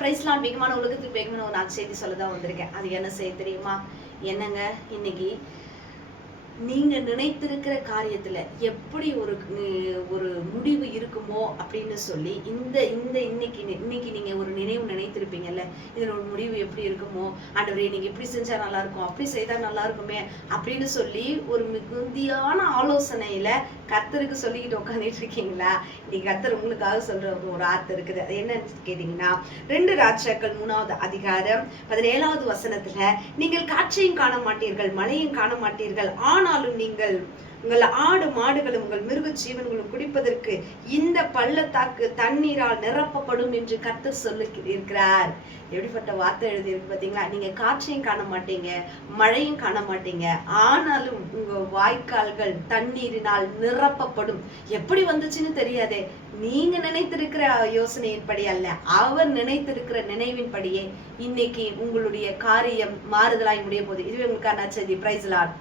பிரைஸ்லாம் வேகமான உலகத்துக்கு வேகமான ஒரு நான் செய்தி சொல்லதான் வந்திருக்கேன். அது என்ன செய்ய தெரியுமா? என்னங்க, இன்னைக்கு நீங்க நினைத்திருக்கிற காரியத்துல எப்படி ஒரு முடிவு இருக்குமோ அப்படின்னு சொல்லி இந்த இந்த இன்னைக்கு நீங்க ஒரு நினைவு நினைத்திருப்பீங்கல்ல, இதுல ஒரு முடிவு எப்படி இருக்குமோ, ஆண்டவரே நீங்க இப்படி செஞ்சா நல்லா இருக்கும், அப்படி செய்தா நல்லா இருக்குமே அப்படின்னு சொல்லி ஒரு மிகுதியான ஆலோசனையில கர்த்தருக்கு சொல்லிக்கிட்டு உட்காந்துட்டு இருக்கீங்களா? இன்னைக்கு கர்த்தர் உங்களுக்காக சொல்ற ஒரு வார்த்தை இருக்குது. அது என்னன்னு கேட்டீங்கன்னா, 2 ராஜாக்கள் 3வது அதிகாரம் 17வது வசனத்துல, நீங்கள் காற்றையும் காண மாட்டீர்கள், மழையும் காண மாட்டீர்கள், ஆனாலும் நீங்கள் உங்கள் ஆடு மாடுகளும் உங்கள் மிருக ஜீவன்களும் குடிப்பதற்கு இந்த பள்ளத்தாக்கு தண்ணீரால் நிரப்பப்படும் என்று கர்த்தர் சொல்லி இருக்கிறார். எப்படிப்பட்ட வார்த்தை எழுதி இருக்கு பாத்தீங்களா? நீங்க காற்றையும் காண மாட்டீங்க, மழையும் காண மாட்டீங்க, ஆனாலும் உங்க வாய்க்கால்கள் தண்ணீரினால் நிரப்பப்படும். எப்படி வந்துச்சுன்னு தெரியாதே. நீங்க நினைத்திருக்கிற யோசனையின்படி அல்ல, அவர் நினைத்திருக்கிற நினைவின்படியே இன்னைக்கு உங்களுடைய காரியம் மாறுதலாய் முடிய போகுது. இதுவே உங்களுக்கான செய்தி. Praise Lord.